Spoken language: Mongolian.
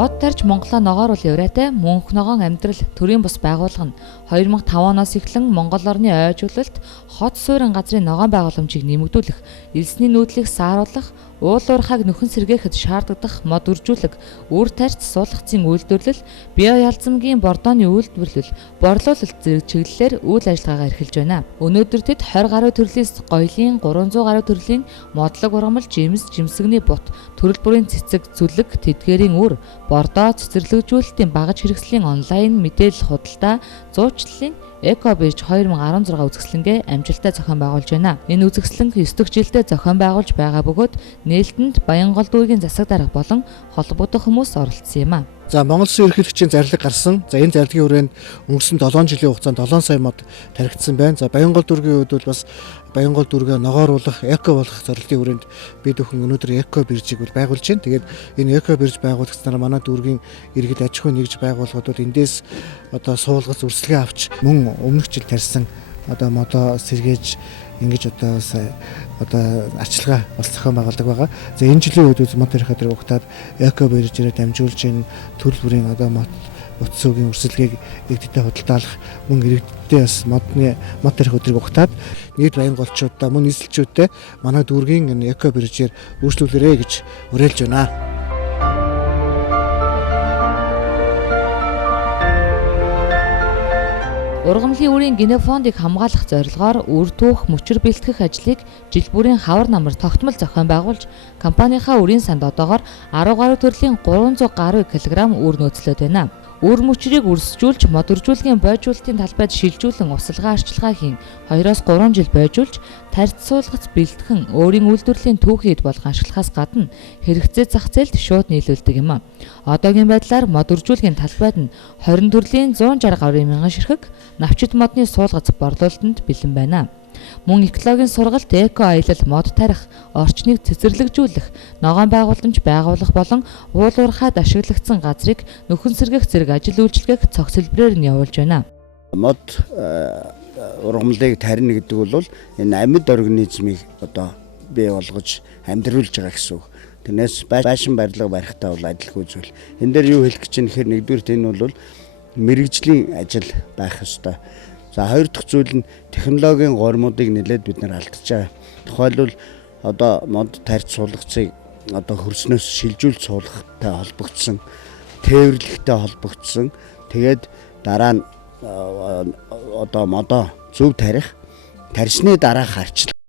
Мод тарж Монголоо ногооруул явраатай мөнх ногоон амьдрал төрийн бус байгууллага нь 2005 оноос эхлэн Монгол орны ойжуулалт хот суурин газрын ногоон байгууламжийг нэмэгдүүлэх, элсний нүүдлийг сааруулах, уул уурхайг нөхөн сэргээхэд шаарддаг мод үржүүлэг, үр тарьц суулгацын үйлдвэрлэл, био ялзамгийн бордооны үйлдвэрлэл, борлуулалт зэрэг чиглэлээр үйл ажиллагаагаа эрхэлж байна. Өнөөдөр тэд 20 гаруй төрлийн гоёлын, 300 гаруй төрлийн модлог ургамал, жимс, жимсэгний бут, төрөл бүрийн цэцэг, зүлэг, тэдгээрийн үр, бордоо, цэцэрлэгжүүлэлтийн багаж хэрэгслийн онлайн мэдээлэл худалдаа, зуучлалын Экобирж 2016 үзэсгэлэнгээ амжилттай зохион байгуулж байна. Энэ үзэсгэлэн 9 дахь жилдээ зохион байгуулж байгаа бөгөөд нээлттэнд Баянгол дүүргийн засаг дарга болон холбогдох хүмүүс оролцсон юм а. За Монгол Улсын ерөнхийлөгчийн зарлиг гарсан. За энэ зарлагын хүрээнд өнгөрсөн 7 жилийн хугацаанд 7 сая мод тархицсан байна. За Баянгол дүүргийн хувьд бол бас Баянгол дүүргээ ногооруулах, эко болох зорилтын хүрээнд бид бүхэн өнөөдөр эко биржийг байгуулж байна. Тэгээд энэ эко бирж байгуулагчдаар манай дүүргийн иргэд аж ахуй нэгж байгууллагууд эндээс одоо суулгац үрсэлгээ авч мөн өмнөх жил тарьсан одоо модоо сэргээж ингэж одоо арчилгаа бас зохион байгуулдаг байгаа. За энэ жилийн үед мод тарих хадрыг угтаад эко биржээр дамжуулж энэ төрөл бүрийн одоо мод утсуугийн үрсэлгээг иргэдэд худалдаалах мөн иргэдэд бас мод тарих өдрийг угтаад нийт Баянголчуудаа мөн нийслэлчүүдтэй манай дүүргийн энэ эко биржээр үйлчлүүлээрэй гэж уриалж байна. Ургамлын үрийн генофондыг хамгаалах зорилгоор үр түүх мөчир бэлтгэх ажлыг жил бүрийн хавар намар тогтмол зохион байгуулж, компанийнхаа үрийн санд одоогоор 10 гаруй төрлийн 300 гаруй килограмм үр нөөцлөд байна. Үр мөчрийг үрсжүүлж, мод үржүүлгийн бойжуулалтын талбайд шилжүүлэн усалгаа арчилгаа хийн 2-3 жил бойжуулж, тарьц суулгац бэлтгэн өөрийн үйлдвэрлэлийн түүхийд болгон ашиглахаас гадна хэрэгцээ зах зээлд шууд нийлүүлдэг юм а. Одоогийн байдлаар мод үржүүлгийн талбайд нь 20 төрлийн 160 гаруй мянган ширхэг навчит модны суулгац борлуулалтанд бэлэн байна. Мөн экологийн сургалт, эко аялал, мод тарих, орчныг цэцэрлэгжүүлэх, ногоон байгууламж байгуулах болон уул уурхайд ашиглагдсан газрыг нөхөн сэргээх зэрэг ажил үйлчилгээх цогц хэлбэрээр нь явуулж байна. Мод ургамлыг тарина гэдэг бол энэ амьд организмыг одоо бий болгож амьдруулж байгаа гэсэн үг. Тэрнээс байшин барилга барихтаа бол адилгүй зүйл. Энэ дээр юу хэлэх гэж байна гэхээр нэгдүгээр энэ бол мэрэгжлийн ажил байх ёстой. За хоёр дахь зүйл нь технологийн гормуудыг нэлээд бид нар алдчихж байгаа. Тухайлбал одоо мод тарьц суулгацыг одоо хөрснөөс шилжүүлж суулгахтай холбогдсон, тээвэрлэхтэй холбогдсон. Тэгээд дараа нь одоо модоо зөв тарих, тарьсны дараах арчилга